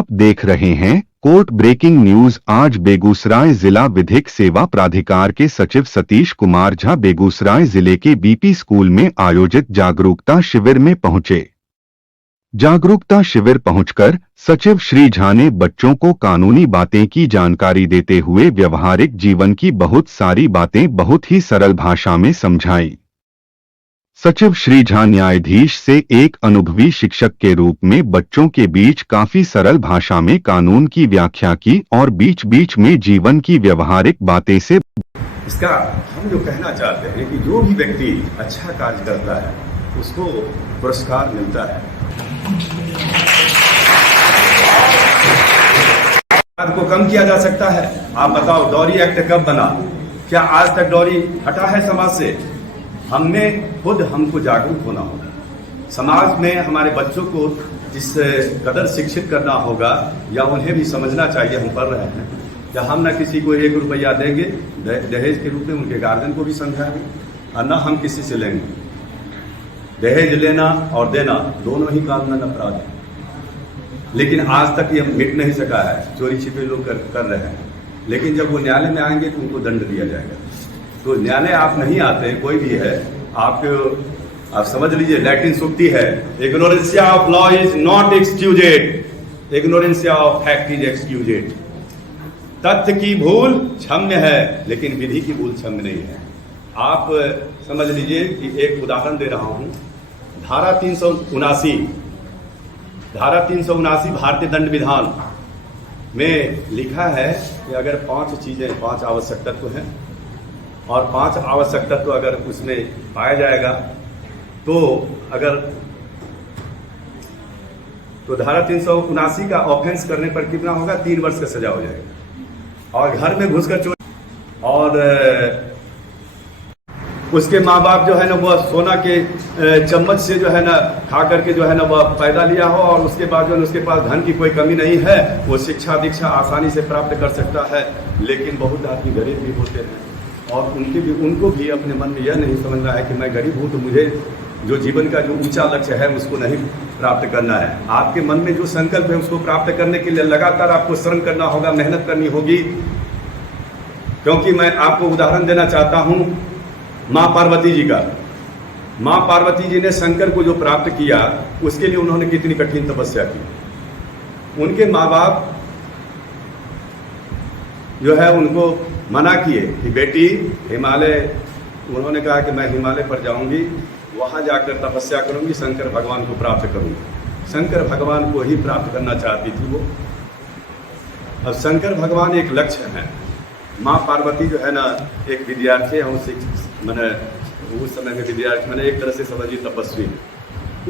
आप देख रहे हैं कोर्ट ब्रेकिंग न्यूज। आज बेगूसराय जिला विधिक सेवा प्राधिकार के सचिव सतीश कुमार झा बेगूसराय जिले के बीपी स्कूल में आयोजित जागरूकता शिविर में पहुंचे। जागरूकता शिविर पहुंचकर सचिव श्री झा ने बच्चों को कानूनी बातें की जानकारी देते हुए व्यवहारिक जीवन की बहुत सारी बातें बहुत ही सरल भाषा में समझाई। सचिव श्री झा न्यायाधीश से एक अनुभवी शिक्षक के रूप में बच्चों के बीच काफी सरल भाषा में कानून की व्याख्या की और बीच बीच में जीवन की व्यवहारिक बातें से इसका हम जो कहना चाहते हैं कि जो भी व्यक्ति अच्छा कार्य करता है उसको पुरस्कार मिलता है। को कम किया जा सकता है। आप बताओ, डॉरी एक्ट कब बना? क्या आज तक डॉरी हटा है समाज से? हमको जागरूक होना होगा। समाज में हमारे बच्चों को जिस कदर शिक्षित करना होगा या उन्हें भी समझना चाहिए हम पढ़ रहे हैं या हम न किसी को 1 रुपया देंगे दहेज के रूप में, उनके गार्जियन को भी समझाएंगे और न हम किसी से लेंगे। दहेज लेना और देना दोनों ही कानूनन अपराध है, लेकिन आज तक ये मिट नहीं सका है। चोरी छिपे लोग कर रहे हैं, लेकिन जब वो न्यायालय में आएंगे तो उनको दंड दिया जाएगा। तो न्यायालय आप नहीं आते, कोई भी है, आप समझ लीजिए, लैटिन सूक्ति है, इग्नोरेंसिया of law is not excused, इग्नोरेंसिया ऑफ फैक्ट इज एक्सक्यूजेड। तथ्य की भूल क्षम्य है, लेकिन विधि की भूल क्षम्य नहीं है। आप समझ लीजिए कि एक उदाहरण दे रहा हूं। धारा 379 भारतीय दंड विधान में लिखा है कि अगर 5 आवश्यक तत्व हैं और 5 आवश्यक तत्व अगर उसमें पाया जाएगा तो धारा 379 का ऑफेंस करने पर कितना होगा? 3 वर्ष का सजा हो जाएगा। और घर में घुसकर चोरी, और उसके माँ बाप जो है ना वह सोना के चम्मच से जो है ना खा करके जो है ना वह पैदा लिया हो और उसके बाद जो है उसके पास धन की कोई कमी नहीं है, वो शिक्षा दीक्षा आसानी से प्राप्त कर सकता है। लेकिन बहुत आदमी गरीब भी होते हैं और उनको भी अपने मन में यह नहीं समझना है कि मैं गरीब हूँ तो मुझे जो जीवन का जो ऊंचा लक्ष्य है उसको नहीं प्राप्त करना है। आपके मन में जो संकल्प है उसको प्राप्त करने के लिए लगातार आपको श्रम करना होगा, मेहनत करनी होगी। क्योंकि मैं आपको उदाहरण देना चाहता हूँ माँ पार्वती जी का। माँ पार्वती जी ने शंकर को जो प्राप्त किया उसके लिए उन्होंने कितनी कठिन तपस्या की। उनके माँ बाप जो है उनको मना किए कि बेटी हिमालय, उन्होंने कहा कि मैं हिमालय पर जाऊंगी, वहां जाकर तपस्या करूंगी, शंकर भगवान को प्राप्त करूंगी। शंकर भगवान को ही प्राप्त करना चाहती थी वो। अब शंकर भगवान एक लक्ष्य है, माँ पार्वती जो है ना एक विद्यार्थी है, मैंने उस समय में विद्यार्थी, मैंने एक तरह से समझिए तपस्वी,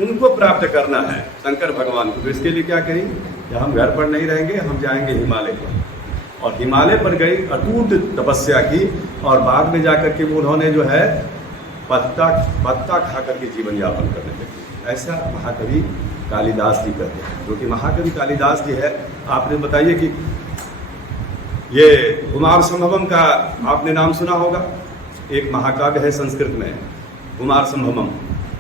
उनको प्राप्त करना है शंकर भगवान को। तो इसके लिए क्या करें कि हम घर पर नहीं रहेंगे, हम जाएंगे हिमालय पर। और हिमालय पर गई, अटूट तपस्या की और बाद में जाकर के उन्होंने जो है पत्ता खा करके जीवन यापन करने लगे। ऐसा महाकवि कालिदास जी कहते हैं, जो कि महाकवि कालिदास जी है। आपने बताइए कि ये कुमार संभवम का आपने नाम सुना होगा, एक महाकाव्य है संस्कृत में, कुमार संभवम।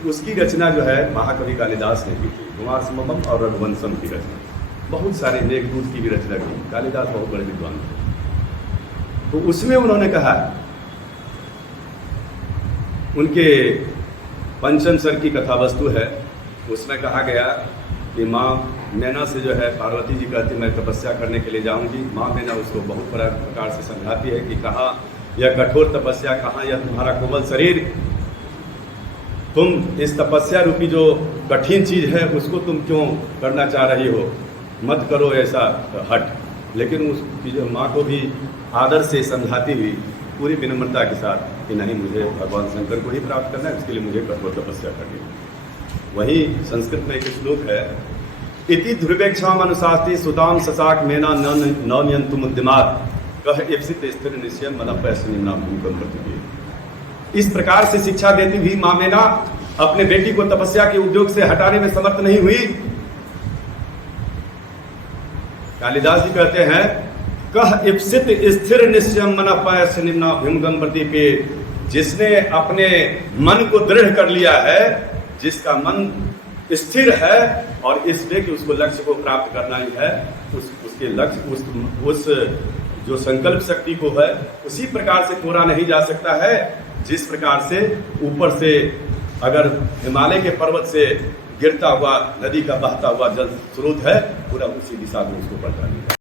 उसकी रचना जो है महाकवि कालिदास ने की थी, कुमार संभवम और रघुवंशम की रचना। बहुत सारे मेघदूत की भी रचना की। कालिदास बहुत बड़े विद्वान थे। तो उसमें उन्होंने कहा, उनके पंचम सर की कथा वस्तु है, उसमें कहा गया कि माँ मैना से जो है पार्वती जी कहती मैं तपस्या करने के लिए जाऊंगी। माँ मैना उसको बहुत बड़ा प्रकार से समझाती है कि कहाँ यह कठोर तपस्या, कहाँ यह तुम्हारा कोमल शरीर, तुम इस तपस्या रूपी जो कठिन चीज है उसको तुम क्यों करना चाह रही हो, मत करो ऐसा हट। लेकिन उसकी जो माँ को भी आदर से समझाती हुई पूरी विनम्रता के साथ कि नहीं, मुझे भगवान शंकर को ही प्राप्त करना है, उसके लिए मुझे कठोर तपस्या करनी है। वहीं संस्कृत में एक श्लोक है, इति ध्रुवेक्षाम अनुशास्ति सुताम ससाक मेना नौनियंतु मुद्दिमात कह इप्सित स्थिर निश्चय मन पैसनिम्ना भूकंप प्रतिपीय। इस प्रकार से शिक्षा देती हुई माँ मेना अपने बेटी को तपस्या के उद्योग से हटाने में समर्थ नहीं हुई। कालिदास जी कहते हैं, कह इप्सित स्थिर निश्चय मन पैसनिम्ना भूकंप प्रतिपीय। जिसने अपने मन को दृढ़ कर लिया है, जिसका मन स्थिर है और इसलिए कि उसको लक्ष्य को प्राप्त करना ही है, उसके लक्ष्य उस जो संकल्प शक्ति को है उसी प्रकार से तोड़ा नहीं जा सकता है जिस प्रकार से ऊपर से अगर हिमालय के पर्वत से गिरता हुआ नदी का बहता हुआ जल स्रोत है, पूरा उसी दिशा में उसको बढ़ानी है।